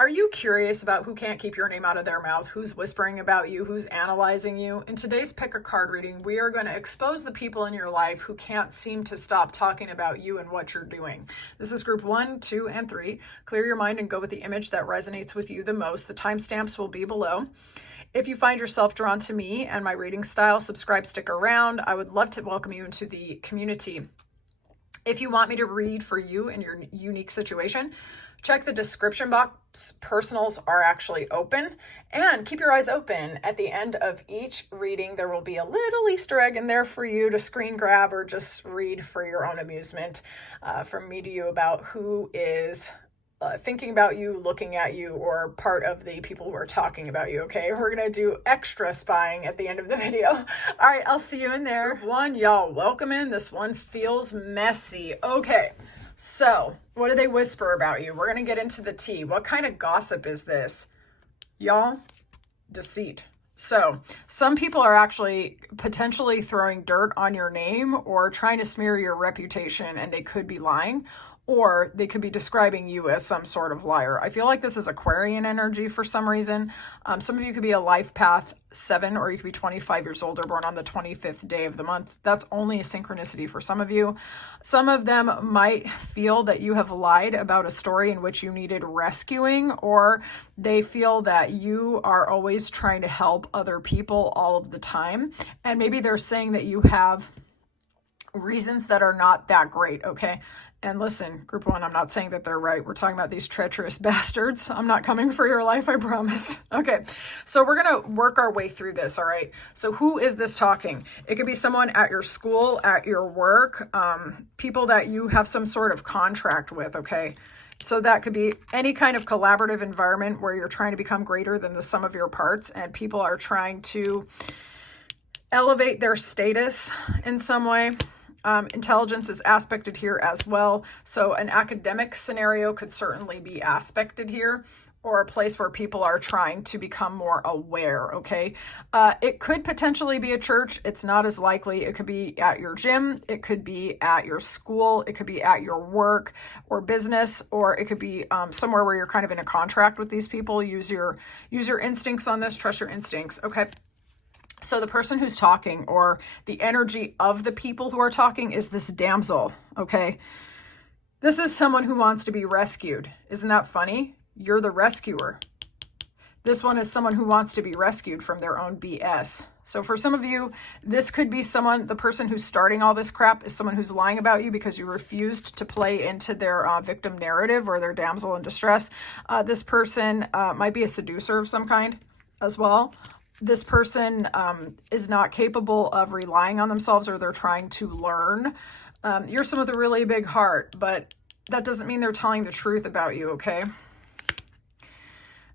Are you curious about who can't keep your name out of their mouth, who's whispering about you, who's analyzing you? In today's Pick a Card reading, we are going to expose the people in your life who can't seem to stop talking about you and what you're doing. This is group 1, 2, and 3. Clear your mind and go with the image that resonates with you the most. The timestamps will be below. If you find yourself drawn to me and my reading style, subscribe, stick around. I would love to welcome you into the community. If you want me to read for you in your unique situation, check the description box. Personals are actually open, and keep your eyes open. At the end of each reading, there will be a little Easter egg in there for you to screen grab or just read for your own amusement from me to you about who is thinking about you, looking at you, or part of the people who are talking about you, okay? We're going to do extra spying at the end of the video. All right, I'll see you in there. Group 1, y'all, welcome in. This one feels messy. Okay, so what do they whisper about you? We're going to get into the tea. What kind of gossip is this? Y'all, deceit. So some people are actually potentially throwing dirt on your name or trying to smear your reputation, and they could be lying, or they could be describing you as some sort of liar. I feel like this is Aquarian energy for some reason. Some of you could be a life path 7, or you could be 25 years old or born on the 25th day of the month. That's only a synchronicity for some of you. Some of them might feel that you have lied about a story in which you needed rescuing, or they feel that you are always trying to help other people all of the time. And maybe they're saying that you have reasons that are not that great, okay? And listen, group 1, I'm not saying that they're right. We're talking about these treacherous bastards. I'm not coming for your life, I promise. Okay, so we're going to work our way through this, all right? So who is this talking? It could be someone at your school, at your work, people that you have some sort of contract with, okay? So that could be any kind of collaborative environment where you're trying to become greater than the sum of your parts, and people are trying to elevate their status in some way. Intelligence is aspected here as well. So an academic scenario could certainly be aspected here, or a place where people are trying to become more aware, okay? It could potentially be a church. It's not as likely. It could be at your gym. It could be at your school. It could be at your work or business, or it could be somewhere where you're kind of in a contract with these people. Use your instincts on this. Trust your instincts, okay? So the person who's talking, or the energy of the people who are talking, is this damsel, okay? This is someone who wants to be rescued. Isn't that funny? You're the rescuer. This one is someone who wants to be rescued from their own BS. So for some of you, this could be someone, the person who's starting all this crap is someone who's lying about you because you refused to play into their victim narrative or their damsel in distress. This person might be a seducer of some kind as well. This person is not capable of relying on themselves, or they're trying to learn. You're someone with a really big heart, but that doesn't mean they're telling the truth about you, okay?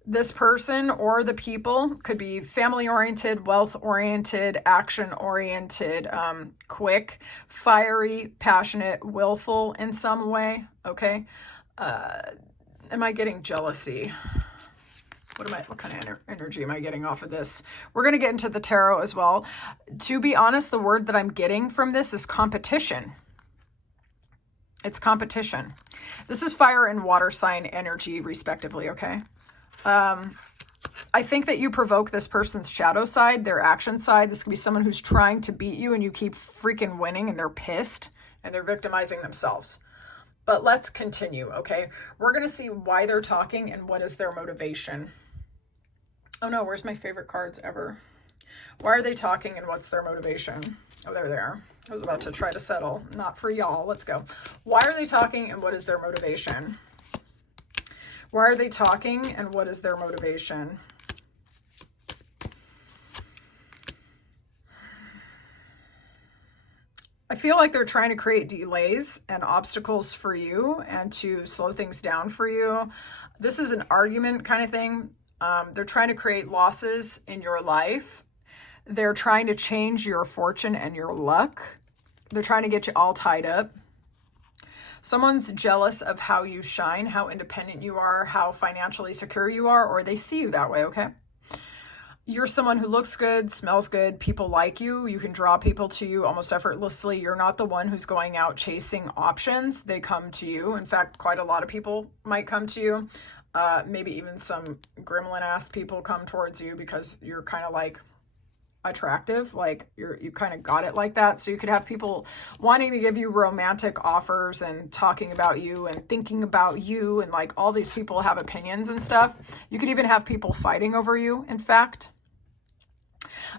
This person or the people could be family-oriented, wealth-oriented, action-oriented, quick, fiery, passionate, willful in some way, okay? Am I getting jealousy? What kind of energy am I getting off of this? We're going to get into the tarot as well. To be honest, the word that I'm getting from this is competition. It's competition. This is fire and water sign energy, respectively, okay? I think that you provoke this person's shadow side, their action side. This could be someone who's trying to beat you and you keep freaking winning and they're pissed and they're victimizing themselves. But let's continue, okay? We're going to see why they're talking and what is their motivation. Oh no, where's my favorite cards ever? Why are they talking and what's their motivation? Oh, there they are. I was about to try to settle. Not for y'all. Let's go. Why are they talking and what is their motivation? Why are they talking and what is their motivation? I feel like they're trying to create delays and obstacles for you and to slow things down for you. This is an argument kind of thing. They're trying to create losses in your life. They're trying to change your fortune and your luck. They're trying to get you all tied up. Someone's jealous of how you shine, how independent you are, how financially secure you are, or they see you that way, okay? You're someone who looks good, smells good, people like you. You can draw people to you almost effortlessly. You're not the one who's going out chasing options. They come to you. In fact, quite a lot of people might come to you. Maybe even some gremlin-ass people come towards you because you're kind of like attractive, like you kind of got it like that. So you could have people wanting to give you romantic offers and talking about you and thinking about you, and like all these people have opinions and stuff. You could even have people fighting over you, in fact.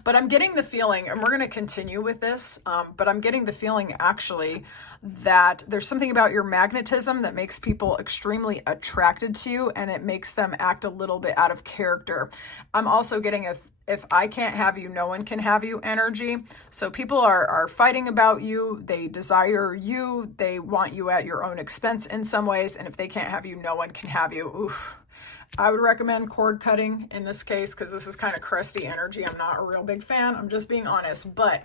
But I'm getting the feeling, and we're going to continue with this, but I'm getting the feeling actually that there's something about your magnetism that makes people extremely attracted to you, and it makes them act a little bit out of character. I'm also getting if I can't have you, no one can have you energy. So people are fighting about you. They desire you. They want you at your own expense in some ways. And if they can't have you, no one can have you. Oof. I would recommend cord cutting in this case, because this is kind of crusty energy. I'm not a real big fan. I'm just being honest. But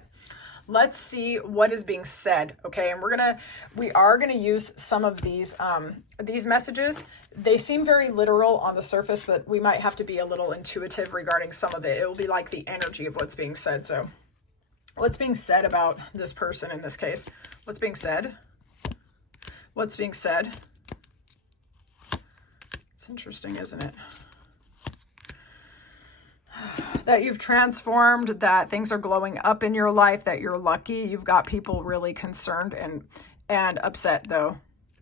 let's see what is being said, okay? And we are gonna use some of these messages. They seem very literal on the surface, but we might have to be a little intuitive regarding some of it. It will be like the energy of what's being said. So what's being said about this person in this case? What's being said? What's being said? It's interesting, isn't it? That you've transformed, that things are glowing up in your life, that you're lucky. You've got people really concerned and upset, though.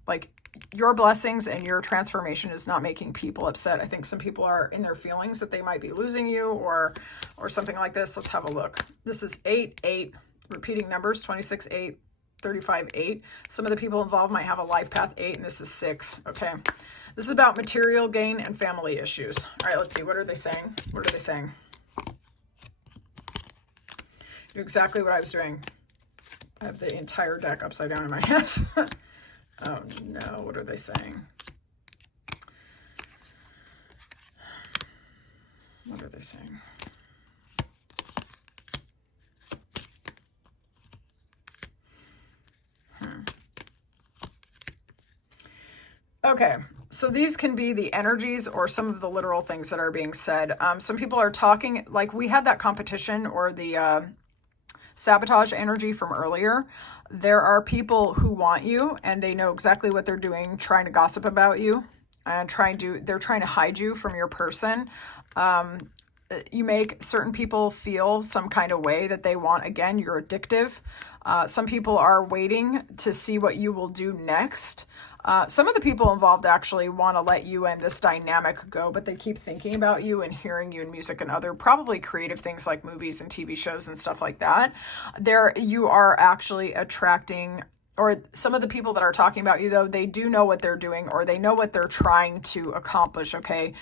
Like, your blessings and your transformation is not making people upset. I think some people are in their feelings that they might be losing you or something like this. Let's have a look. This is 8, 8, repeating numbers, 26, 8, 35, 8. Some of the people involved might have a life path 8, and this is 6, okay? This is about material gain and family issues. All right, let's see. What are they saying? What are they saying? Do exactly what I was doing. I have the entire deck upside down in my hands. Oh no, what are they saying? What are they saying? Okay, so these can be the energies or some of the literal things that are being said. Some people are talking, like we had that competition or the sabotage energy from earlier. There are people who want you and they know exactly what they're doing, trying to gossip about you and they're trying to hide you from your person. You make certain people feel some kind of way that they want. Again, you're addictive. Some people are waiting to see what you will do next. Some of the people involved actually want to let you and this dynamic go, but they keep thinking about you and hearing you in music and other probably creative things like movies and TV shows and stuff like that. You are actually attracting, or some of the people that are talking about you, though, they do know what they're doing or they know what they're trying to accomplish, okay?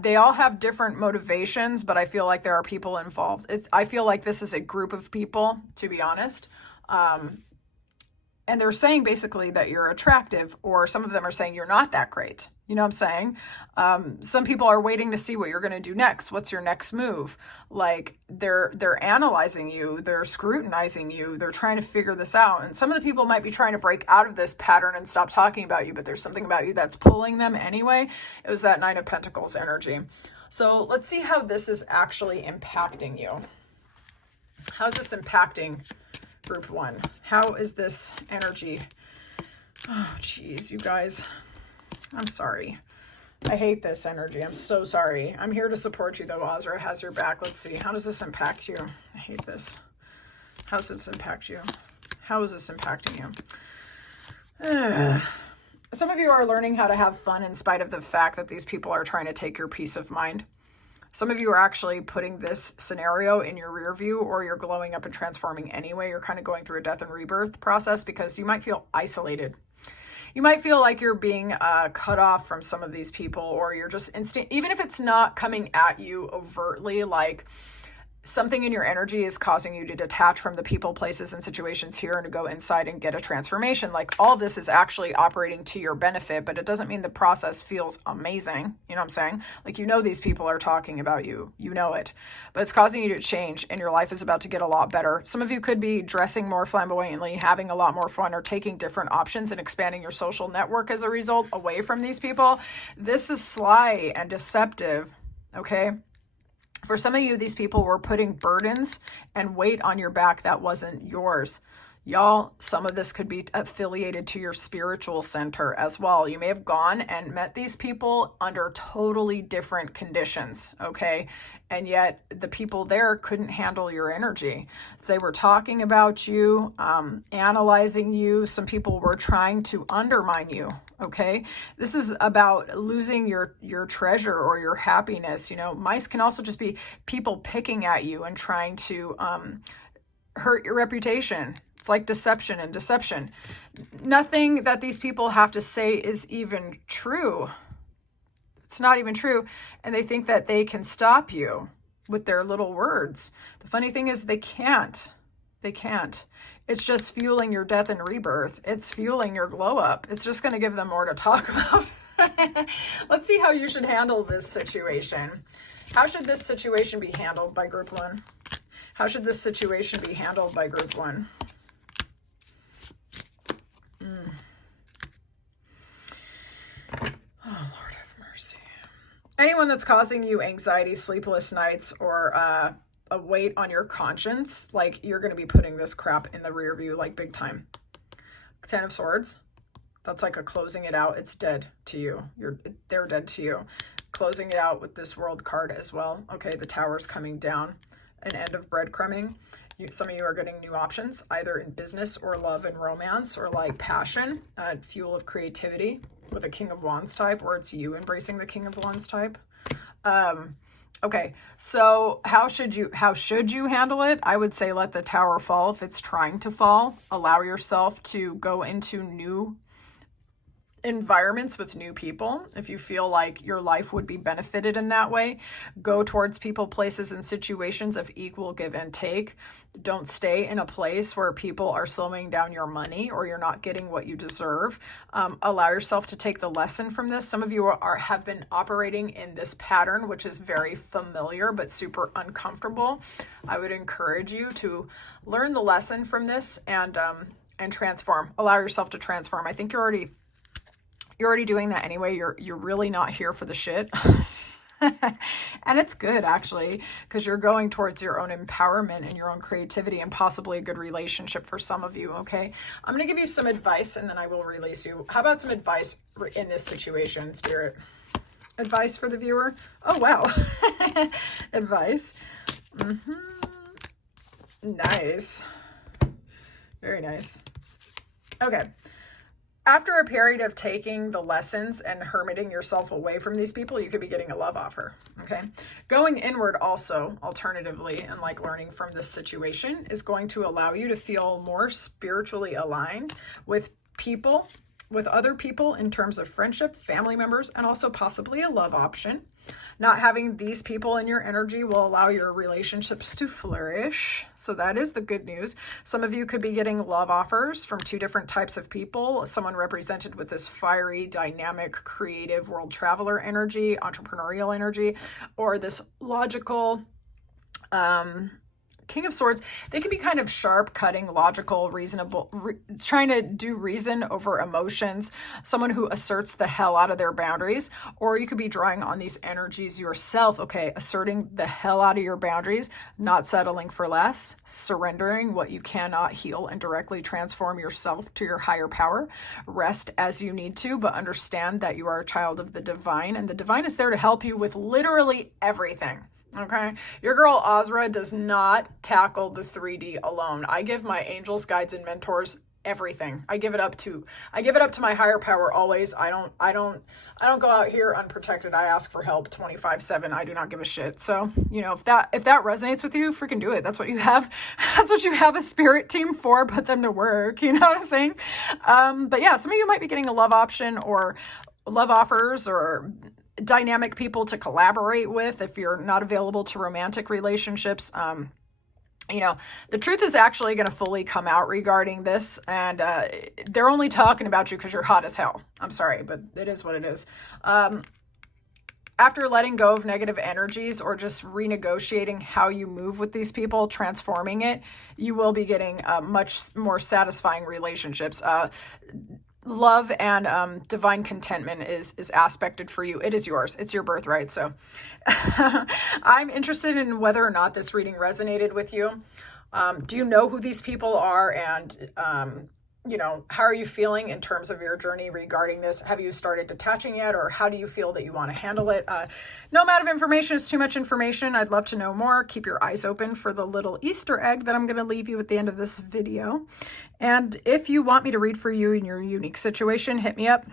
They all have different motivations, but I feel like there are people involved. I feel like this is a group of people, to be honest. And they're saying basically that you're attractive, or some of them are saying you're not that great. You know what I'm saying? Some people are waiting to see what you're going to do next. What's your next move? Like they're analyzing you, they're scrutinizing you, they're trying to figure this out. And some of the people might be trying to break out of this pattern and stop talking about you, but there's something about you that's pulling them anyway. It was that 9 of Pentacles energy. So let's see how this is actually impacting you. How's this impacting Group 1? How is this energy? Oh, geez, you guys. I'm sorry. I hate this energy. I'm so sorry. I'm here to support you, though. Ozra has your back. Let's see. How does this impact you? I hate this. How does this impact you? How is this impacting you? Some of you are learning how to have fun in spite of the fact that these people are trying to take your peace of mind. Some of you are actually putting this scenario in your rear view, or you're glowing up and transforming anyway. You're kind of going through a death and rebirth process because you might feel isolated. You might feel like you're being cut off from some of these people, or you're just even if it's not coming at you overtly, like something in your energy is causing you to detach from the people, places, and situations here and to go inside and get a transformation. Like all this is actually operating to your benefit, but it doesn't mean the process feels amazing. You know what I'm saying? Like, you know, these people are talking about you, you know it, but it's causing you to change and your life is about to get a lot better. Some of you could be dressing more flamboyantly, having a lot more fun, or taking different options and expanding your social network as a result away from these people. This is sly and deceptive, okay? For some of you, these people were putting burdens and weight on your back that wasn't yours. Y'all, some of this could be affiliated to your spiritual center as well. You may have gone and met these people under totally different conditions, okay? And yet the people there couldn't handle your energy. So they were talking about you, analyzing you. Some people were trying to undermine you, okay? This is about losing your treasure or your happiness. You know, mice can also just be people picking at you and trying to hurt your reputation. It's like deception and deception. Nothing that these people have to say is even true. It's not even true. And they think that they can stop you with their little words. The funny thing is they can't. They can't. It's just fueling your death and rebirth. It's fueling your glow up. It's just going to give them more to talk about. Let's see how you should handle this situation. How should this situation be handled by group one? How should this situation be handled by group one? Oh, Lord have mercy. Anyone that's causing you anxiety, sleepless nights, or a weight on your conscience, like you're going to be putting this crap in the rear view, like big time. 10 of Swords. That's like a closing it out. It's dead to you. They're dead to you. Closing it out with this World card as well. Okay, the Tower's coming down. An end of breadcrumbing. Some of you are getting new options, either in business or love and romance, or like passion, fuel of creativity with a King of Wands type, or it's you embracing the King of Wands type. Okay, so how should you handle it? I would say let the Tower fall if it's trying to fall. Allow yourself to go into new environments with new people. If you feel like your life would be benefited in that way, go towards people, places, and situations of equal give and take. Don't stay in a place where people are slowing down your money or you're not getting what you deserve. Allow yourself to take the lesson from this. Some of you have been operating in this pattern, which is very familiar but super uncomfortable. I would encourage you to learn the lesson from this and transform. Allow yourself to transform. I think you're already doing that anyway. You're really not here for the shit. And it's good, actually, because you're going towards your own empowerment and your own creativity and possibly a good relationship for some of you, okay? I'm going to give you some advice and then I will release you. How about some advice in this situation, Spirit? Advice for the viewer? Oh, wow. Advice. Nice. Very nice. Okay. After a period of taking the lessons and hermiting yourself away from these people, you could be getting a love offer, okay? Going inward also, alternatively, and like learning from this situation is going to allow you to feel more spiritually aligned with people, with other people in terms of friendship, family members, and also possibly a love option. Not having these people in your energy will allow your relationships to flourish. So that is the good news. Some of you could be getting love offers from two different types of people. Someone represented with this fiery, dynamic, creative world traveler energy, entrepreneurial energy, or this logical, King of Swords. They can be kind of sharp, cutting, logical, reasonable, trying to do reason over emotions, someone who asserts the hell out of their boundaries, or you could be drawing on these energies yourself, okay, asserting the hell out of your boundaries, not settling for less, surrendering what you cannot heal and directly transform yourself to your higher power. Rest as you need to, but understand that you are a child of the divine, and the divine is there to help you with literally everything. Okay, your girl Ozra does not tackle the 3D alone. I give my angels, guides, and mentors everything. I give it up to my higher power always. I don't go out here unprotected. I ask for help 24/7. I do not give a shit. So, you know, if that resonates with you, freaking do it. That's what you have. That's what you have a spirit team for. Put them to work. You know what I'm saying? But yeah, some of you might be getting a love option or love offers or dynamic people to collaborate with if you're not available to romantic relationships. You know, the truth is actually going to fully come out regarding this, and they're only talking about you because you're hot as hell. I'm sorry, but it is what it is. After letting go of negative energies or just renegotiating how you move with these people, transforming it, you will be getting much more satisfying relationships. Love and divine contentment is aspected for you. It is yours. It's your birthright. So I'm interested in whether or not this reading resonated with you. Do you know who these people are? And, how are you feeling in terms of your journey regarding this? Have you started detaching yet? Or how do you feel that you want to handle it? No amount of information is too much information. I'd love to know more. Keep your eyes open for the little Easter egg that I'm going to leave you at the end of this video. And if you want me to read for you in your unique situation, hit me up.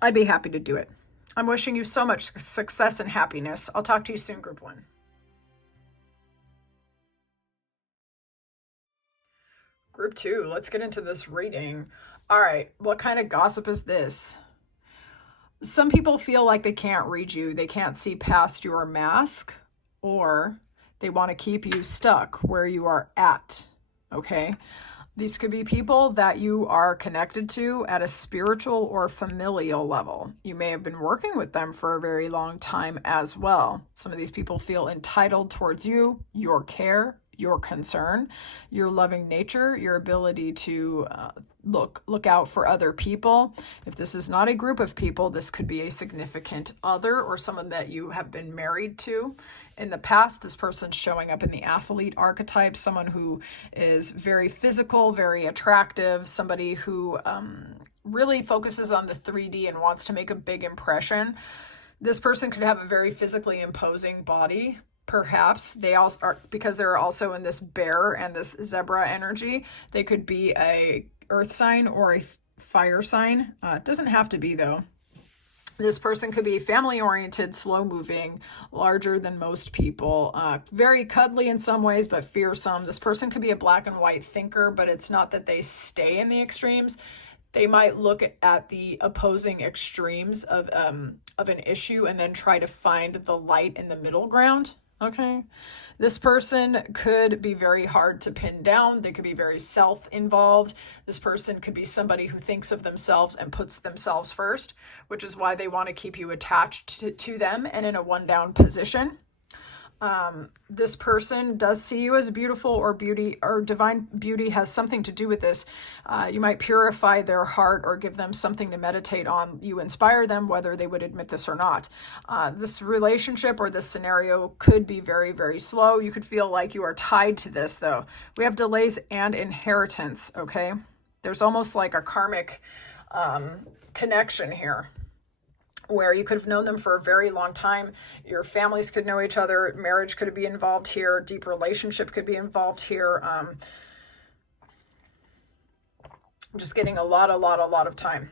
I'd be happy to do it. I'm wishing you so much success and happiness. I'll talk to you soon, Group 1. Group 2, let's get into this reading. All right, what kind of gossip is this? Some people feel like they can't read you. They can't see past your mask, or they want to keep you stuck where you are at, okay? These could be people that you are connected to at a spiritual or familial level. You may have been working with them for a very long time as well. Some of these people feel entitled towards you, your care, your concern, your loving nature, your ability to look out for other people. If this is not a group of people, this could be a significant other or someone that you have been married to in the past. This person's showing up in the athlete archetype, someone who is very physical, very attractive, somebody who really focuses on the 3D and wants to make a big impression. This person could have a very physically imposing body. Perhaps they also are, because they're also in this bear and this zebra energy, they could be a earth sign or a fire sign. It doesn't have to be, though. This person could be family-oriented, slow-moving, larger than most people, very cuddly in some ways, but fearsome. This person could be a black and white thinker, but it's not that they stay in the extremes. They might look at the opposing extremes of an issue and then try to find the light in the middle ground. Okay, this person could be very hard to pin down. They could be very self-involved. This person could be somebody who thinks of themselves and puts themselves first, which is why they want to keep you attached to them and in a one-down position. This person does see you as beautiful, or beauty or divine beauty has something to do with this. You might purify their heart or give them something to meditate on. You inspire them, whether they would admit this or not. This relationship or this scenario could be very, very slow. You could feel like you are tied to this, though. We have delays and inheritance, okay? There's almost like a karmic connection here, where you could have known them for a very long time. Your families could know each other. Marriage could be involved here. Deep relationship could be involved here. Just getting a lot of time.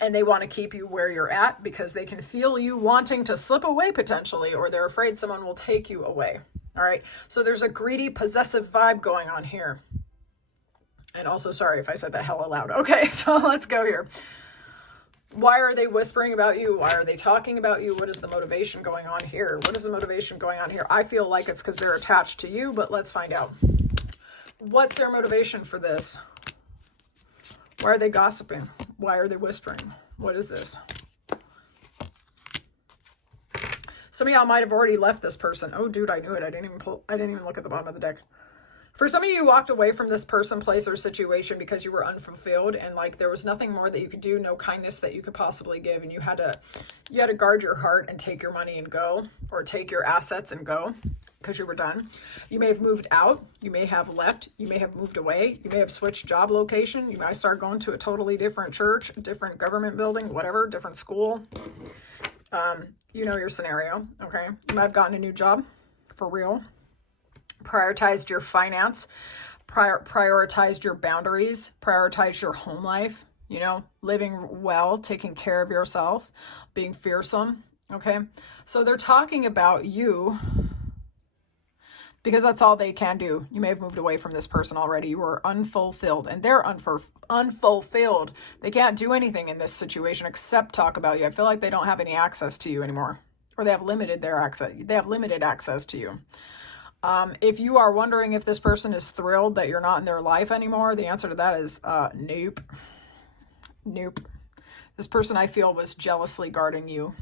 And they want to keep you where you're at because they can feel you wanting to slip away potentially, or they're afraid someone will take you away. All right. So there's a greedy, possessive vibe going on here. And also, sorry if I said that hella loud. Okay, so let's go here. Why are they whispering about you? Why are they talking about you? What is the motivation going on here? What is the motivation going on here? I feel like it's because they're attached to you, but let's find out. What's their motivation for this? Why are they gossiping? Why are they whispering? What is this? Some of y'all might have already left this person. Oh, dude, I knew it. I didn't even look at the bottom of the deck. For some of you walked away from this person, place, or situation because you were unfulfilled, and like there was nothing more that you could do, no kindness that you could possibly give, and you had to guard your heart and take your money and go, or take your assets and go because you were done. You may have moved out, you may have left, you may have moved away, you may have switched job location, you might start going to a totally different church, different government building, whatever, different school. You know your scenario, okay? You might have gotten a new job, for real. Prioritized your finance, prioritized your boundaries, prioritized your home life, living well, taking care of yourself, being fearsome, okay? So they're talking about you because that's all they can do. You may have moved away from this person already. You were unfulfilled, and they're unfulfilled. They can't do anything in this situation except talk about you. I feel like they don't have any access to you anymore, or they have limited access. They have limited access to you. If you are wondering if this person is thrilled that you're not in their life anymore, the answer to that is nope. Nope. This person, I feel, was jealously guarding you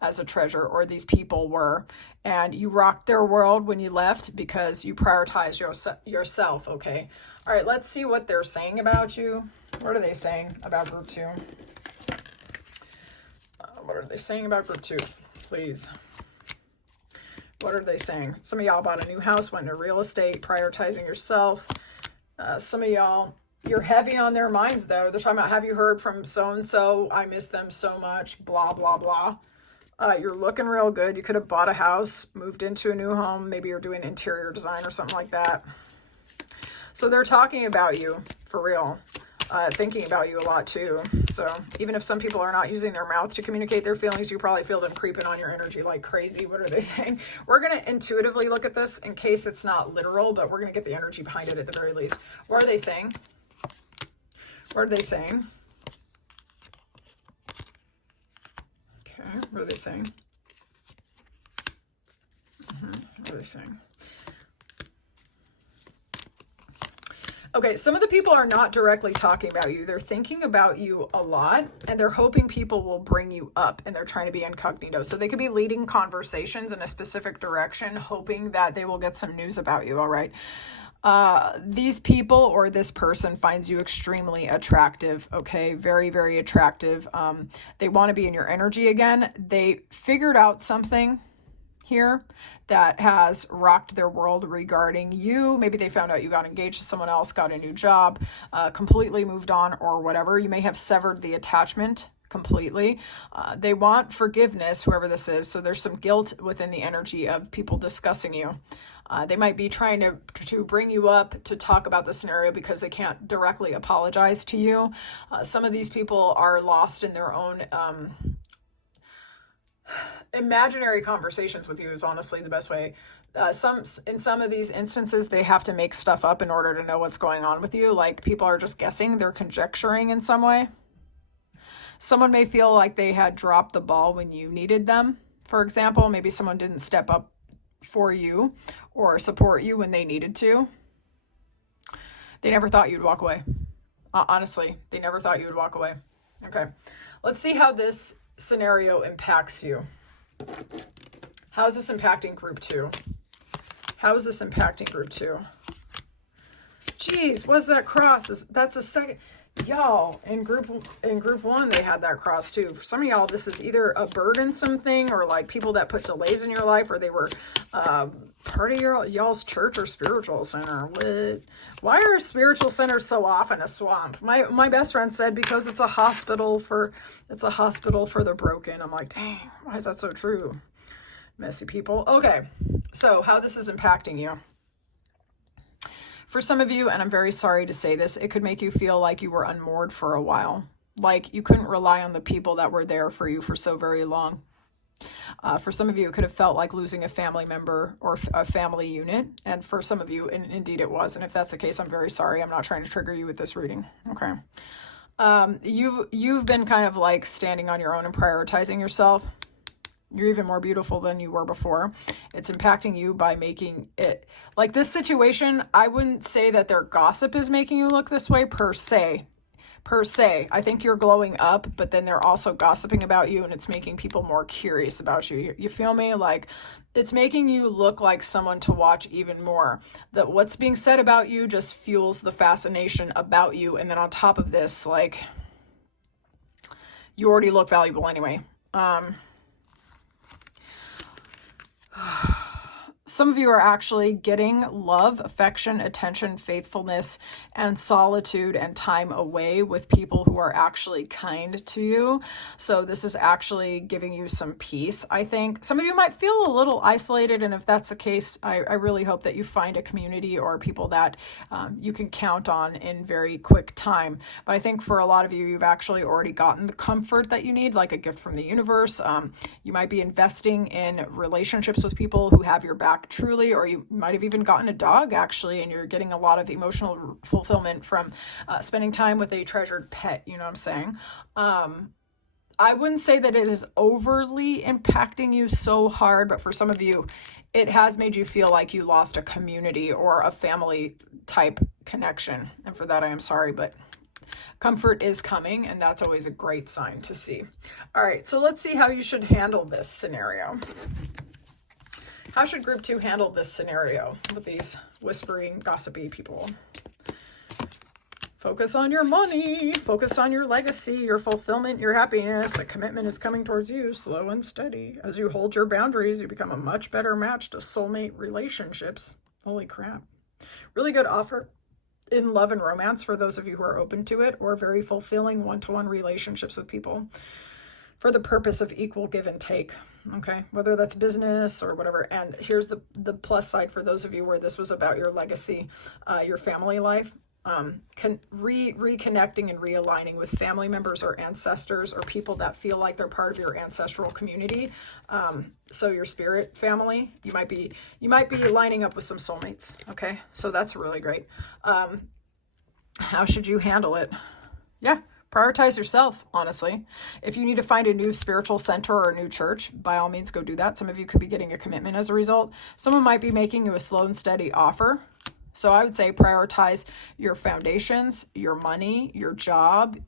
as a treasure, or these people were, and you rocked their world when you left because you prioritized yourself, okay? All right, let's see what they're saying about you. What are they saying about Group 2? What are they saying about Group 2? Please. What are they saying? Some of y'all bought a new house, went into real estate, prioritizing yourself. Some of y'all, you're heavy on their minds though. They're talking about, have you heard from so-and-so? I miss them so much, blah, blah, blah. You're looking real good. You could have bought a house, moved into a new home. Maybe you're doing interior design or something like that. So they're talking about you for real, thinking about you a lot too. So even if some people are not using their mouth to communicate their feelings, you probably feel them creeping on your energy like crazy. What are they saying? We're going to intuitively look at this in case it's not literal, but we're going to get the energy behind it at the very least. What are they saying? What are they saying? What are they saying? What are they saying? Okay, some of the people are not directly talking about you. They're thinking about you a lot, and they're hoping people will bring you up, and they're trying to be incognito. So they could be leading conversations in a specific direction, hoping that they will get some news about you, all right? These people or this person finds you extremely attractive, okay? Very, very attractive. They want to be in your energy again. They figured out something here that has rocked their world regarding you. Maybe they found out you got engaged to someone else, got a new job, completely moved on or whatever. You may have severed the attachment completely. They want forgiveness, whoever this is. So there's some guilt within the energy of people discussing you. They might be trying to bring you up to talk about the scenario because they can't directly apologize to you. Some of these people are lost in their own imaginary conversations with you is honestly the best way. In some of these instances, they have to make stuff up in order to know what's going on with you. Like people are just guessing, they're conjecturing in some way. Someone may feel like they had dropped the ball when you needed them. For example, maybe someone didn't step up for you or support you when they needed to. They never thought you'd walk away. Honestly, they never thought you would walk away. Okay, let's see how this scenario impacts you. How is this impacting group 2? How is this impacting group 2? Jeez, what's that cross? That's a second. Y'all, in group 1, they had that cross too. For some of y'all, this is either a burdensome thing or like people that put delays in your life, or they were part of y'all's church or spiritual center. What? Why are spiritual centers so often a swamp? My best friend said because it's a hospital for the broken. I'm like, dang, why is that so true? Messy people. Okay, so how this is impacting you. For some of you, and I'm very sorry to say this, it could make you feel like you were unmoored for a while. Like you couldn't rely on the people that were there for you for so very long. For some of you, it could have felt like losing a family member or a family unit. And for some of you, indeed it was. And if that's the case, I'm very sorry. I'm not trying to trigger you with this reading. Okay. You've been kind of like standing on your own and prioritizing yourself. You're even more beautiful than you were before. It's impacting you by making it like this situation. I wouldn't say that their gossip is making you look this way per se. I think you're glowing up, but then they're also gossiping about you and it's making people more curious about you. You feel me? Like it's making you look like someone to watch even more. That what's being said about you just fuels the fascination about you. And then on top of this, like you already look valuable anyway. Some of you are actually getting love, affection, attention, faithfulness, and solitude and time away with people who are actually kind to you. So this is actually giving you some peace, I think. Some of you might feel a little isolated, and if that's the case, I really hope that you find a community or people that you can count on in very quick time. But I think for a lot of you, you've actually already gotten the comfort that you need, like a gift from the universe. You might be investing in relationships with people who have your back truly, or you might have even gotten a dog actually, and you're getting a lot of emotional fulfillment from spending time with a treasured pet, you know what I'm saying? I wouldn't say that it is overly impacting you so hard, but for some of you, it has made you feel like you lost a community or a family type connection. And for that, I am sorry, but comfort is coming, and that's always a great sign to see. All right, so let's see how you should handle this scenario. How should group 2 handle this scenario with these whispering, gossipy people? Focus on your money. Focus on your legacy, your fulfillment, your happiness. A commitment is coming towards you, slow and steady. As you hold your boundaries, you become a much better match to soulmate relationships. Holy crap. Really good offer in love and romance for those of you who are open to it, or very fulfilling one-to-one relationships with people for the purpose of equal give and take. Okay, whether that's business or whatever. And here's the plus side for those of you where this was about your legacy, your family life. Reconnecting and realigning with family members or ancestors or people that feel like they're part of your ancestral community. So your spirit family, you might be lining up with some soulmates. Okay, so that's really great. How should you handle it? Yeah. Prioritize yourself, honestly. If you need to find a new spiritual center or a new church, by all means, go do that. Some of you could be getting a commitment as a result. Someone might be making you a slow and steady offer. So I would say prioritize your foundations, your money, your job,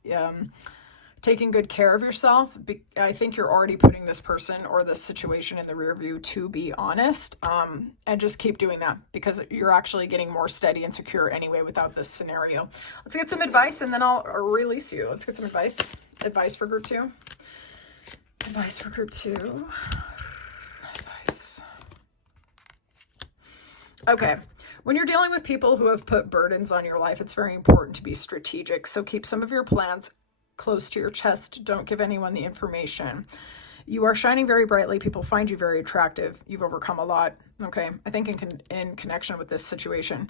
taking good care of yourself. I think you're already putting this person or this situation in the rear view, to be honest, and just keep doing that because you're actually getting more steady and secure anyway without this scenario. Let's get some advice and then I'll release you. Let's get some advice. Advice for group 2. Advice for group 2. Advice. Okay. When you're dealing with people who have put burdens on your life, it's very important to be strategic. So keep some of your plans close to your chest. Don't give anyone the information. You are shining very brightly. People find you very attractive. You've overcome a lot. Okay. I think in connection with this situation,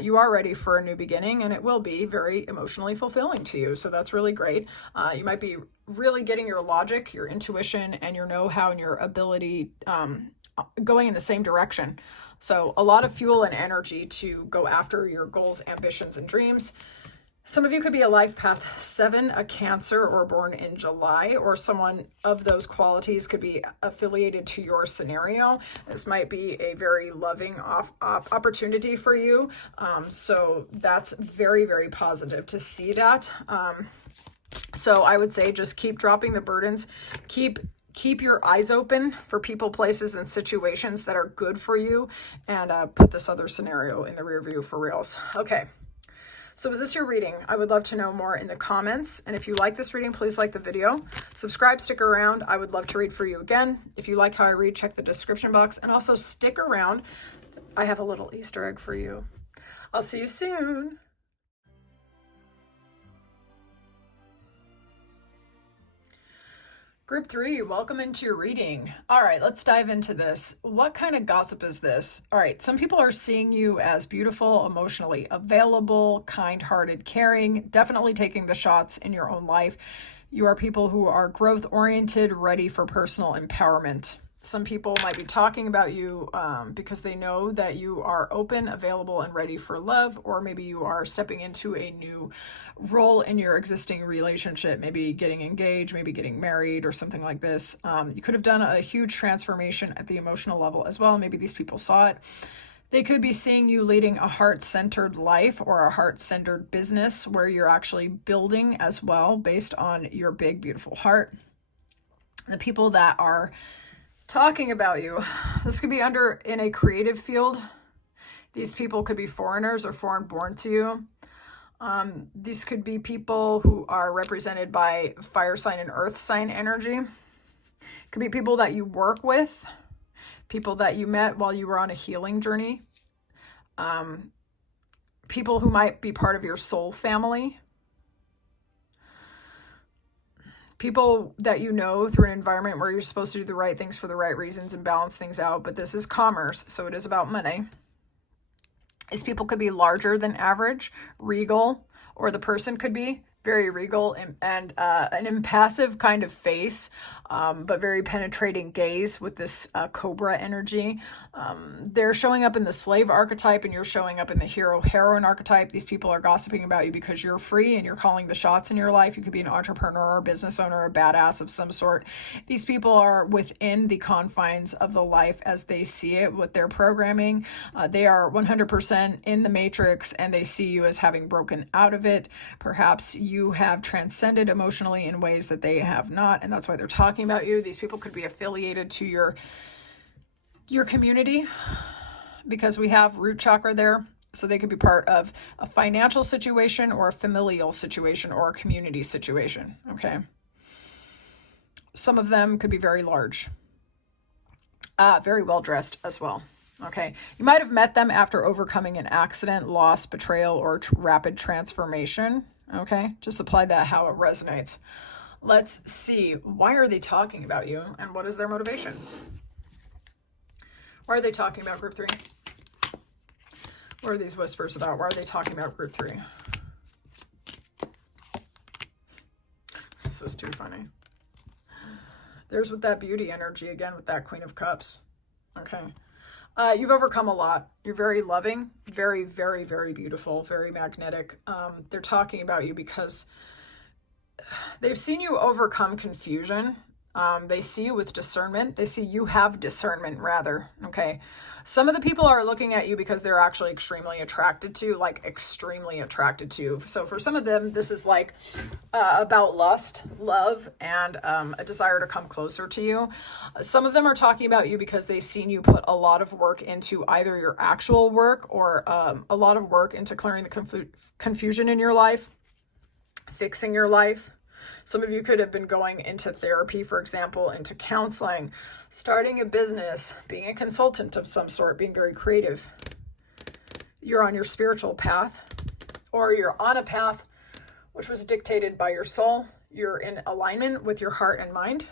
you are ready for a new beginning and it will be very emotionally fulfilling to you. So that's really great. You might be really getting your logic, your intuition, and your know-how and your ability going in the same direction. So a lot of fuel and energy to go after your goals, ambitions, and dreams. Some of you could be a life path 7, a Cancer, or born in July, or someone of those qualities could be affiliated to your scenario. This might be a very loving opportunity for you. So that's very, very positive to see that. So I would say just keep dropping the burdens. Keep your eyes open for people, places, and situations that are good for you, and put this other scenario in the rear view for reals. Okay. So is this your reading? I would love to know more in the comments. And if you like this reading, please like the video. Subscribe, stick around. I would love to read for you again. If you like how I read, check the description box. And also stick around. I have a little Easter egg for you. I'll see you soon. Group 3, welcome into your reading. All right, let's dive into this. What kind of gossip is this? All right, some people are seeing you as beautiful, emotionally available, kind-hearted, caring, definitely taking the shots in your own life. You are people who are growth-oriented, ready for personal empowerment. Some people might be talking about you because they know that you are open, available, and ready for love, or maybe you are stepping into a new role in your existing relationship, maybe getting engaged, maybe getting married, or something like this. You could have done a huge transformation at the emotional level as well. Maybe these people saw it. They could be seeing you leading a heart-centered life or a heart-centered business where you're actually building as well based on your big, beautiful heart. The people that are talking about you, this could be in a creative field. These people could be foreigners or foreign born to you. These could be people who are represented by fire sign and earth sign energy. Could be people that you work with, people that you met while you were on a healing journey, people who might be part of your soul family, people that you know through an environment where you're supposed to do the right things for the right reasons and balance things out, but this is commerce, so it is about money. These people could be larger than average, regal, or the person could be very regal and an impassive kind of face, but very penetrating gaze with this cobra energy. They're showing up in the slave archetype and you're showing up in the hero-heroine archetype. These people are gossiping about you because you're free and you're calling the shots in your life. You could be an entrepreneur or a business owner, or a badass of some sort. These people are within the confines of the life as they see it with their programming. They are 100% in the matrix and they see you as having broken out of it. Perhaps you have transcended emotionally in ways that they have not, and that's why they're talking about you. These people could be affiliated to your community because we have root chakra there. So they could be part of a financial situation or a familial situation or a community situation, okay? Some of them could be very large, very well dressed as well, okay? You might have met them after overcoming an accident, loss, betrayal, or rapid transformation, okay? Just apply that how it resonates. Let's see, why are they talking about you and what is their motivation? Why are they talking about group 3? What are these whispers about? Why are they talking about group 3? This is too funny. There's with that beauty energy again with that Queen of Cups. Okay. You've overcome a lot. You're very loving, very, very, very beautiful, very magnetic. They're talking about you because they've seen you overcome confusion. They see you with discernment. They see you have discernment, rather. Okay. Some of the people are looking at you because they're actually extremely attracted to you, like extremely attracted to you. So for some of them, this is like about lust, love, and a desire to come closer to you. Some of them are talking about you because they've seen you put a lot of work into either your actual work or a lot of work into clearing the confusion in your life, fixing your life. Some of you could have been going into therapy, for example, into counseling, starting a business, being a consultant of some sort, being very creative. You're on your spiritual path, or you're on a path which was dictated by your soul. You're in alignment with your heart and mind.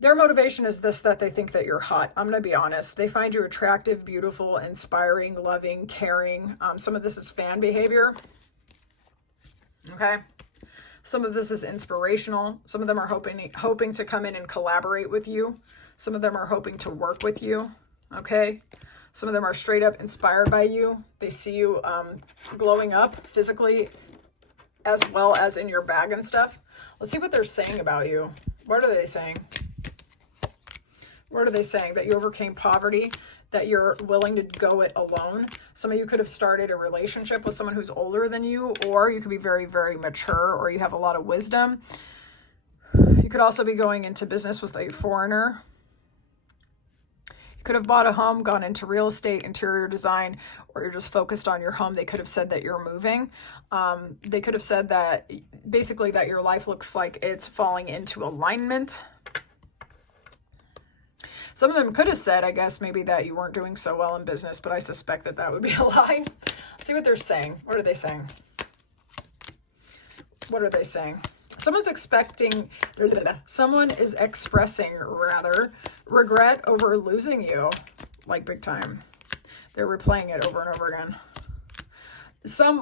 Their motivation is this, that they think that you're hot. I'm going to be honest. They find you attractive, beautiful, inspiring, loving, caring. Some of this is fan behavior. Okay. Some of this is inspirational. Some of them are hoping to come in and collaborate with you. Some of them are hoping to work with you. Okay. Some of them are straight up inspired by you. They see you glowing up physically as well as in your bag and stuff. Let's see what they're saying about you. What are they saying? What are they saying? That you overcame poverty, that you're willing to go it alone. Some of you could have started a relationship with someone who's older than you, or you could be very, very mature, or you have a lot of wisdom. You could also be going into business with a foreigner. You could have bought a home, gone into real estate, interior design, or you're just focused on your home. They could have said that you're moving. They could have said that basically that your life looks like it's falling into alignment. Some of them could have said, I guess, maybe that you weren't doing so well in business, but I suspect that that would be a lie. Let's see what they're saying. What are they saying? What are they saying? Someone is expressing, rather, regret over losing you, like big time. They're replaying it over and over again.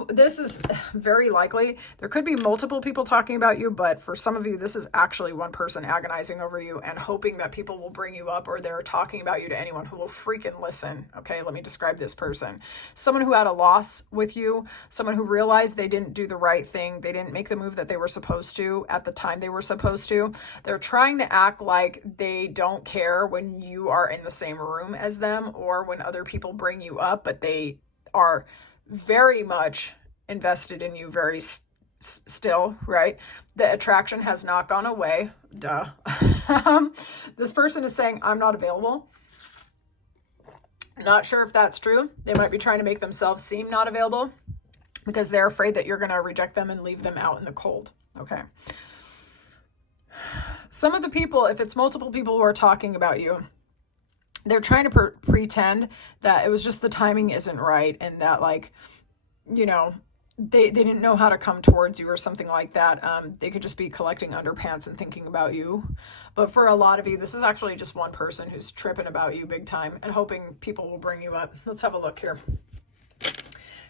This is very likely. There could be multiple people talking about you, but for some of you, this is actually one person agonizing over you and hoping that people will bring you up, or they're talking about you to anyone who will freaking listen. Okay, let me describe this person. Someone who had a loss with you, someone who realized they didn't do the right thing. They didn't make the move that they were supposed to at the time they were supposed to. They're trying to act like they don't care when you are in the same room as them or when other people bring you up, but they are very much invested in you, very still, right? The attraction has not gone away. Duh. This person is saying, I'm not available. Not sure if that's true. They might be trying to make themselves seem not available because they're afraid that you're going to reject them and leave them out in the cold. Okay. Some of the people, if it's multiple people who are talking about you, they're trying to pretend that it was just the timing isn't right and that, like, you know, they didn't know how to come towards you or something like that. They could just be collecting underpants and thinking about you. But for a lot of you, this is actually just one person who's tripping about you big time and hoping people will bring you up. Let's have a look here.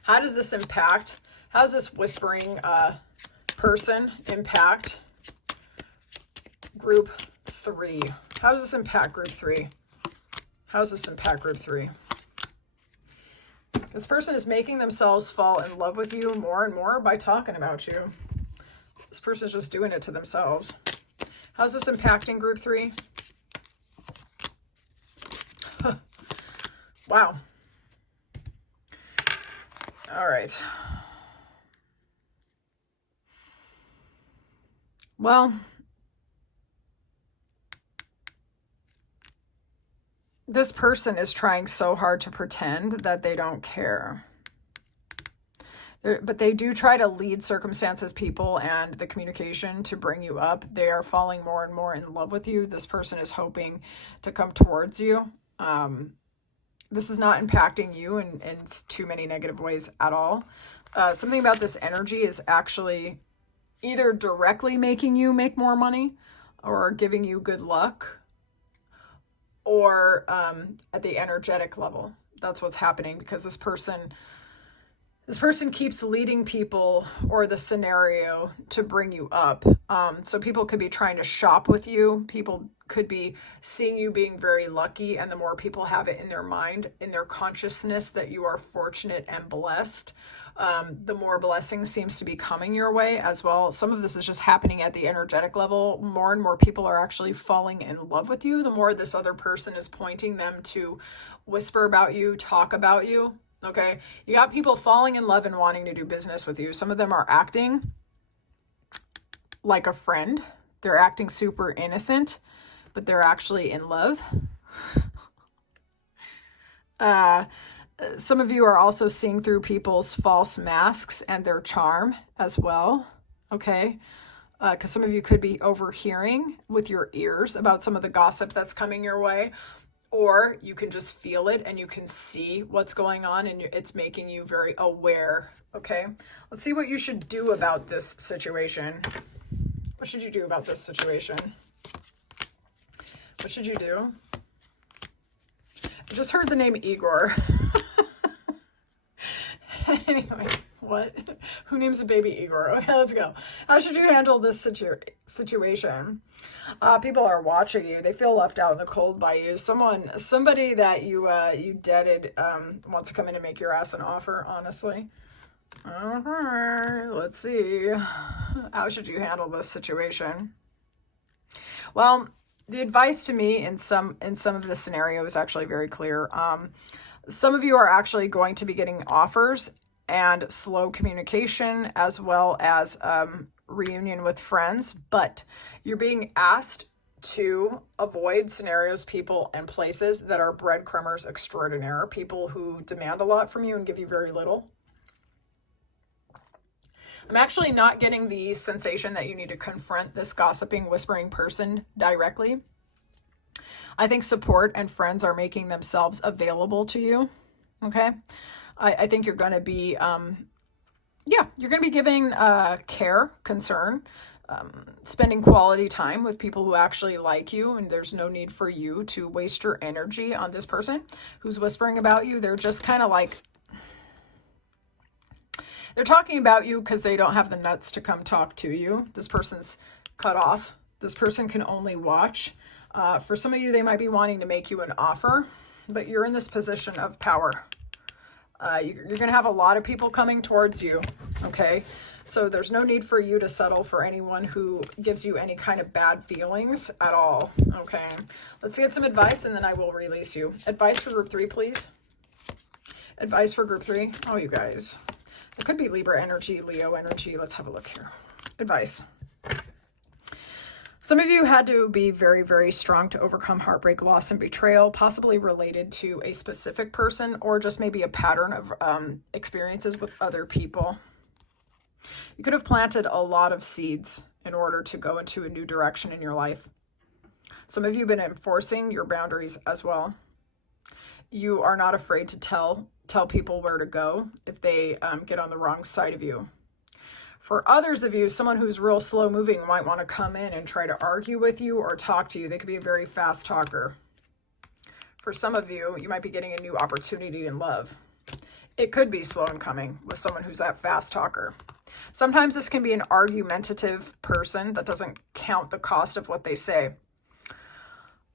How does this impact? How does this whispering person impact group 3? How does this impact group 3? How does this impact group 3? This person is making themselves fall in love with you more and more by talking about you. This person is just doing it to themselves. How's this impacting group 3? Wow. All right. Well, This person is trying so hard to pretend that they don't care. But they do try to lead circumstances, people, and the communication to bring you up. They are falling more and more in love with you. This person is hoping to come towards you. This is not impacting you in too many negative ways at all. Something about this energy is actually either directly making you make more money or giving you good luck, or at the energetic level. That's what's happening, because this person keeps leading people or the scenario to bring you up. So people could be trying to shop with you. People could be seeing you being very lucky. And the more people have it in their mind, in their consciousness, that you are fortunate and blessed, the more blessing seems to be coming your way as well. Some of this is just happening at the energetic level. More and more people are actually falling in love with you. The more this other person is pointing them to whisper about you, talk about you. Okay, you got people falling in love and wanting to do business with you. Some of them are acting like a friend. They're acting super innocent, but they're actually in love. Some of you are also seeing through people's false masks and their charm as well. Okay, because some of you could be overhearing with your ears about some of the gossip that's coming your way. Or you can just feel it and you can see what's going on, and it's making you very aware. Okay, let's see what you should do about this situation. What should you do about this situation? What should you do? I just heard the name Igor. Anyways, what? Who names a baby Igor? Okay, let's go. How should you handle this situation? People are watching you. They feel left out in the cold by you. Somebody that you dated wants to come in and make your ass an offer, honestly. Let's see. How should you handle this situation? Well, the advice to me in some of the scenario is actually very clear. Some of you are actually going to be getting offers and slow communication, as well as reunion with friends, but you're being asked to avoid scenarios, people, and places that are breadcrumbers extraordinaire, people who demand a lot from you and give you very little. I'm actually not getting the sensation that you need to confront this gossiping, whispering person directly. I think support and friends are making themselves available to you. Okay. I think you're going to be, you're going to be giving care, concern, spending quality time with people who actually like you. And there's no need for you to waste your energy on this person who's whispering about you. They're just kind of like, they're talking about you because they don't have the nuts to come talk to you. This person's cut off. This person can only watch. For some of you, they might be wanting to make you an offer, but you're in this position of power. You're going to have a lot of people coming towards you, okay? So there's no need for you to settle for anyone who gives you any kind of bad feelings at all, okay? Let's get some advice, and then I will release you. Advice for group 3, please. Advice for group 3. Oh, you guys. It could be Libra energy, Leo energy. Let's have a look here. Advice. Some of you had to be very, very strong to overcome heartbreak, loss, and betrayal, possibly related to a specific person or just maybe a pattern of experiences with other people. You could have planted a lot of seeds in order to go into a new direction in your life. Some of you have been enforcing your boundaries as well. You are not afraid to tell people where to go if they get on the wrong side of you. For others of you, someone who's real slow moving might want to come in and try to argue with you or talk to you. They could be a very fast talker. For some of you, you might be getting a new opportunity in love. It could be slow in coming with someone who's that fast talker. Sometimes this can be an argumentative person that doesn't count the cost of what they say.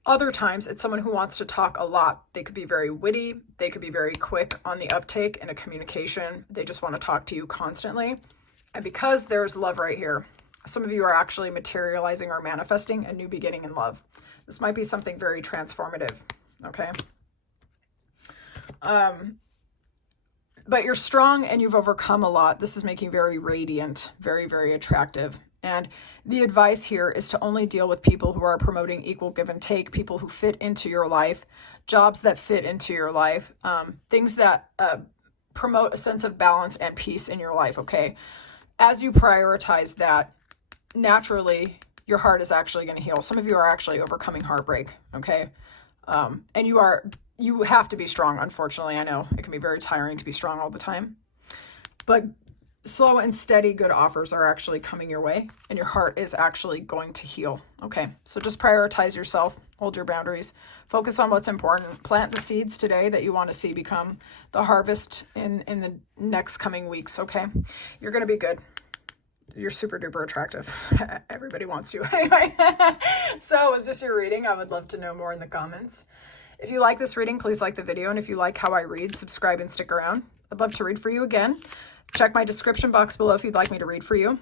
Other times, it's someone who wants to talk a lot. They could be very witty. They could be very quick on the uptake in a communication. They just want to talk to you constantly. And because there's love right here, some of you are actually materializing or manifesting a new beginning in love. This might be something very transformative, okay? But you're strong and you've overcome a lot. This is making you very radiant, very, very attractive. And the advice here is to only deal with people who are promoting equal give and take, people who fit into your life, jobs that fit into your life, things that promote a sense of balance and peace in your life, okay? As you prioritize that, naturally, your heart is actually going to heal. Some of you are actually overcoming heartbreak, okay? And you have to be strong, unfortunately. I know it can be very tiring to be strong all the time. But slow and steady good offers are actually coming your way, and your heart is actually going to heal, okay? So just prioritize yourself, hold your boundaries, focus on what's important, plant the seeds today that you want to see become the harvest in the next coming weeks, okay? You're going to be good. You're super duper attractive. Everybody wants you. Anyway, so was this your reading? I would love to know more in the comments. If you like this reading, please like the video. And if you like how I read, subscribe and stick around. I'd love to read for you again. Check my description box below if you'd like me to read for you.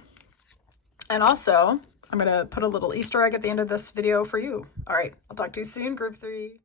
And also, I'm going to put a little Easter egg at the end of this video for you. All right, I'll talk to you soon, Group 3.